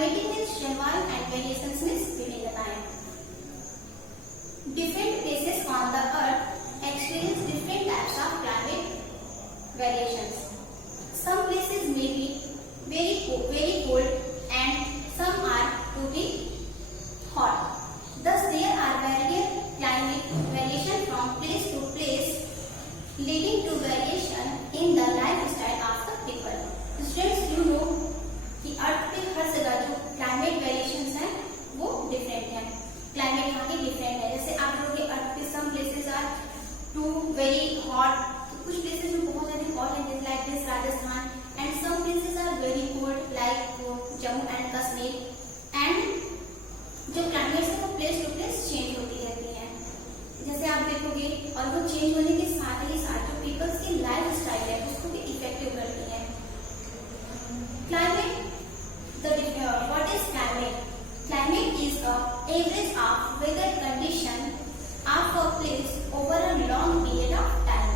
Climatic means जलवायु and variations means विभिन्नताएं। Different places on the earth experience different types of climate variations. Some places may be very cold and some are to be hot. Thus there are climate variation from place to place, leading to variation in the lifestyle of the people. Students, you know कि अर्थ पे हर जगह जो climate variations हैं वो डिफरेंट हैं। क्लाइमेट यहाँ के डिफरेंट है। जैसे आप लोग के अर्थ पे some places are too very hot, कुछ प्लेसेस में बहुत ज्यादा हॉट है like this Rajasthan, and some places are very cold like Jammu and Kashmir. एंड जो क्लाइमेट है वो प्लेस टू प्लेस चेंज होती रहती है, जैसे आप देखोगे, और वो चेंज होने के साथ ही साथ जो पीपल्स की लाइफ स्टाइल है उसको भी इफेक्टिव करती है। Climate, what is climate? Climate is a average of weather condition of a place over a long period of time.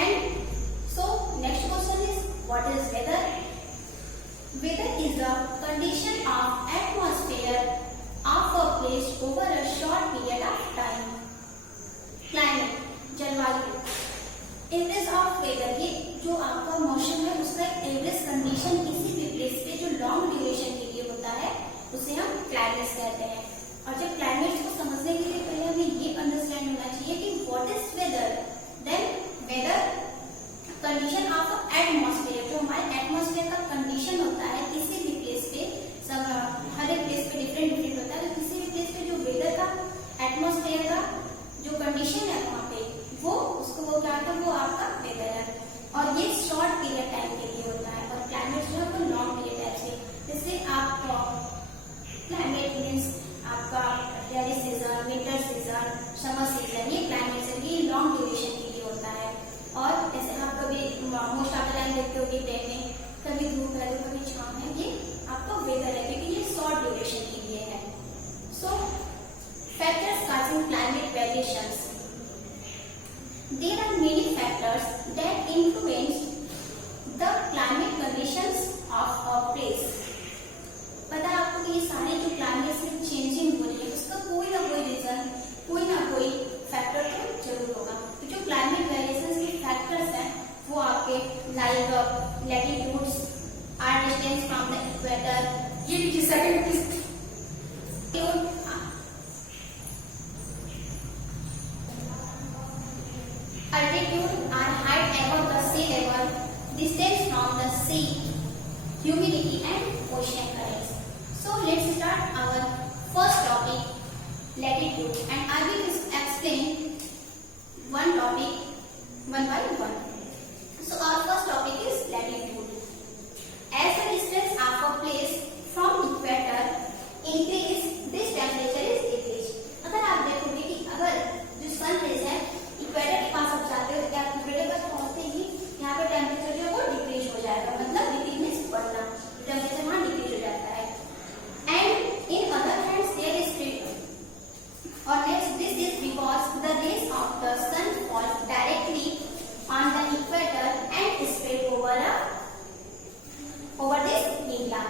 And so next question is, what is weather? Weather is the condition of atmosphere of a place over a short period of time. Climate, जलवायु, average of weather, ये जो आपका मौसम है उसका एक average condition किसी भी प्लेस पे जो लॉन्ग ड्यूरेशन के लिए होता है उसे हम क्लाइमेट कहते हैं। और जब क्लाइमेट को समझने के लिए पहले हमें ये अंडरस्टैंड होना चाहिए कि what is weather. Then weather condition of atmosphere, जो हमारे एटमॉस्फेयर का कंडीशन होता है किसी भी प्लेस पे, सब हर एक प्लेस पे डिफरेंट होता है, किसी भी प्लेस पे जो वेदर का एटमॉस्फेयर का जो कंडीशन है वहाँ पे वो उसको वो क्या होता है, वो आपका वेदर है। और ये शॉर्ट पीरियड टाइम के लिए होता है, और क्लाइमेट जो है वो लॉन्ग पीरियड टाइम से, जैसे आप क्लाइमेट मीन्स आपका rainy season, winter season, summer season, ये क्लाइमेट है, ये लॉन्ग ड्यूरेशन के लिए होता है। और जैसे आप कभी मोस्ट ऑफ द टाइम देखते हो कि डे में कभी धूप है तो कभी छांव है, ये आपका वेदर है क्योंकि ये शॉर्ट ड्यूरेशन के लिए है। सो factors causing climate variations, there are many factors that influence the climate conditions of a place. पता है आपको कि ये सारे जो क्लाइमेट में चेंजिंग हो रही है उसका कोई ना कोई रीजन, कोई ना कोई फैक्टर तो जरूर होगा। तो जो क्लाइमेट वेरिएशंस के फैक्टर्स हैं वो आपके like latitudes, or distance from the equator, ये भी second altitude or height above the sea level, distance from the sea, humidity and ocean currents. So let's start our first topic, latitude, and I will explain one topic one by one. So our first topic is latitude. As the distance of a place from equator increase, this temperature is decreased. अगर आप देखोगे कि अगर जो sun rays है इक्वेटर के पास आप जाते हो, क्या इक्वेटर पर पहुंचते ही यहाँ पे टेम्परेचर जो है वो डिक्रीज हो जाएगा, मतलब डिक्रीज मींस बढ़ना, टेम्परेचर वहाँ डिक्रीज हो जाता है। And in other hands there is split, और next this is because the rays of the sun fall directly on the equator and spread over this area.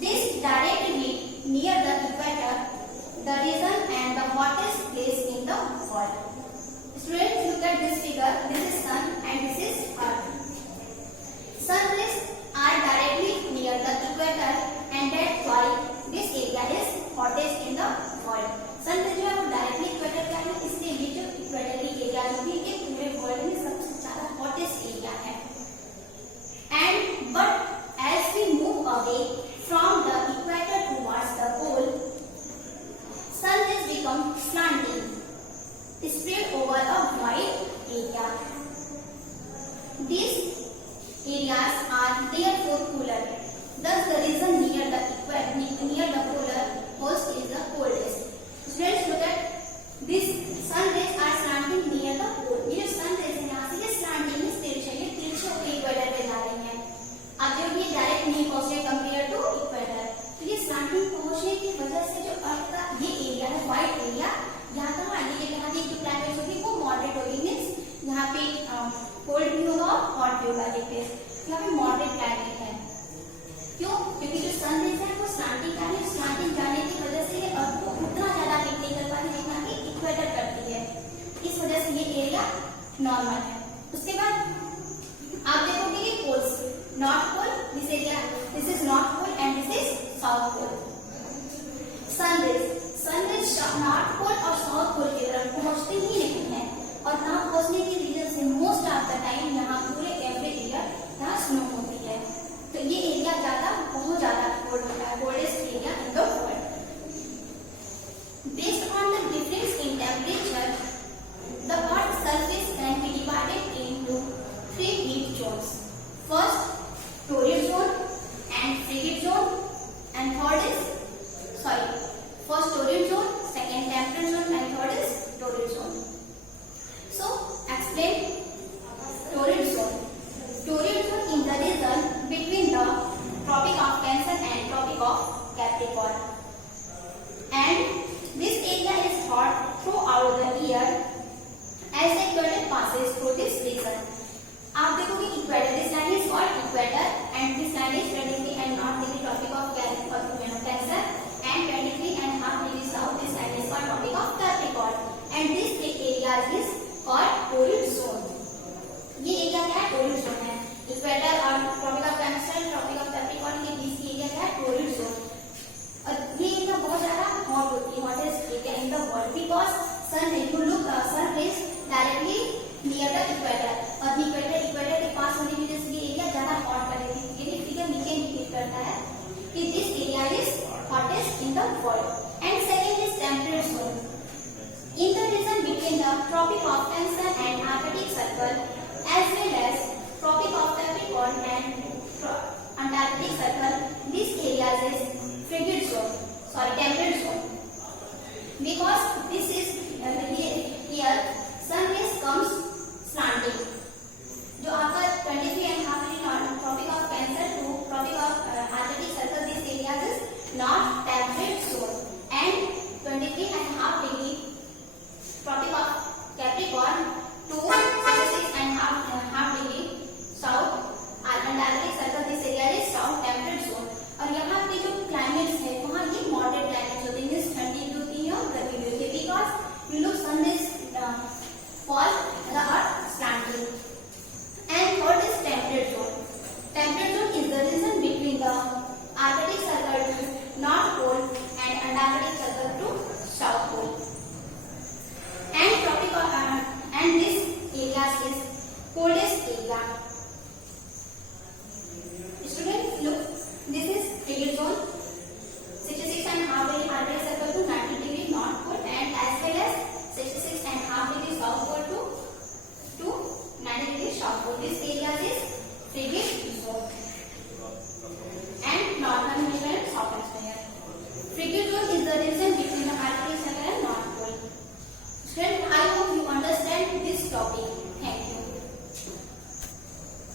This direct heat near the equator, the region and the hottest place in the world. Students, look at this figure. This is sun and this is earth. Sun rays are directly near the equator and that's why this area is hottest in the world. Sun rays जो है वो directly equator का है, इसलिए ये जो इक्वेटर की एरिया जो है ये पूरे वर्ल्ड में सबसे ज्यादा हॉटेस्ट एरिया है। And but as we move away from the equator towards the pole, sun rays become slanting, spread over a wide area. These areas are therefore cooler. Thus, the region near the polar poles is the coldest. Students, look at this. Sun rays are slanting near the pole. ये sun rays है यहाँ से ये slanting में तिरछे इक्वेटर पे जा रही हैं। अब जब ये डायरेक्ट नहीं पहुंच रहे कंपेयर टू इक्वेटर, तो ये स्लैंटिंग पहुंचने की वजह से जो अर्थ का ये एरिया है, व्हाइट एरिया, यहाँ का यहाँ की जो क्लाइमेट होगी वो मॉडरेट होगी, मीन्स यहाँ पे कोल्ड भी होगा और हॉट भी होगा। देखिए यहाँ पे मॉडरेट क्लाइमेट है। क्योंकि जो सन रेज है वो स्लांटिंग का है, स्लांटिंग जाने की वजह से ये अर्थ को उतना ज्यादा हीट नहीं कर पाती जितना कि इक्वेटर करती है, इस वजह से ये एरिया नॉर्मल है। उसके बाद आप देखोगे कि poles, north pole, this area, this is north pole and this is south pole. Sun rays north pole और साउथ पोल की तरफ पहुंचते ही नहीं है, और ना पहुंचने की रीजन से मोस्ट ऑफ द टाइम यहाँ पूरे एवरी ईयर यहाँ स्नो होती है, तो ये एरिया बहुत ज्यादा कोल्ड होता है, coldest area in the world. Based on the difference in temperature, the earth surface can be divided into 3 heat zones. First, torrid zone and frigid zone, and third is first torrid zone, second temperate zone, and third is torrid zone. So explain torrid zone. Torrid zone in the region between the Tropic of Cancer and Tropic of Capricorn, and this area is hot throughout the year as the equator passes through this region. आप देखोगे equator, this line is called equator and this line is 23.5 tropic of cancer and 23.5 south, this line is called tropic of Capricorn and this area is called torrid zone. ये area क्या है? Torrid zone है। Equator और tropic of cancer, tropic of capricorn के बीच की area क्या है? Torrid zone. और ये एरिया बहुत ज्यादा हॉट होती है, hottest area in the world, because sun rays directly near the equator, और इक्वेटर के पास होने की वजह से ये एरिया ज्यादा हॉट कर देती है। ये फिगर नीचे इंडिकेट करता है कि this area is hottest in the world. And second is temperate zone in the region between the tropic of cancer and Arctic circle as well as tropic of Capricorn and Antarctic circle, this area is frigid zone, temperate zone, because this is here sun rays comes slanting. जो आपका 23.5 tropic of cancer to tropic of arctic circle, this area is not temperate zone, and 23.5 degree tropic of capricorn to 66.5 degree south antarctic circle, this area is south temperate zone. और यहाँ के जो क्लाइमेट्स है वहाँ ये moderate climates होते हैं, ठंडी भी होती है और गर्मी भी होती है, because you look sun rays fall the earth slanting. And third is temperate zone. Temperate zone is the region between the Arctic circle to North Pole and Antarctic circle to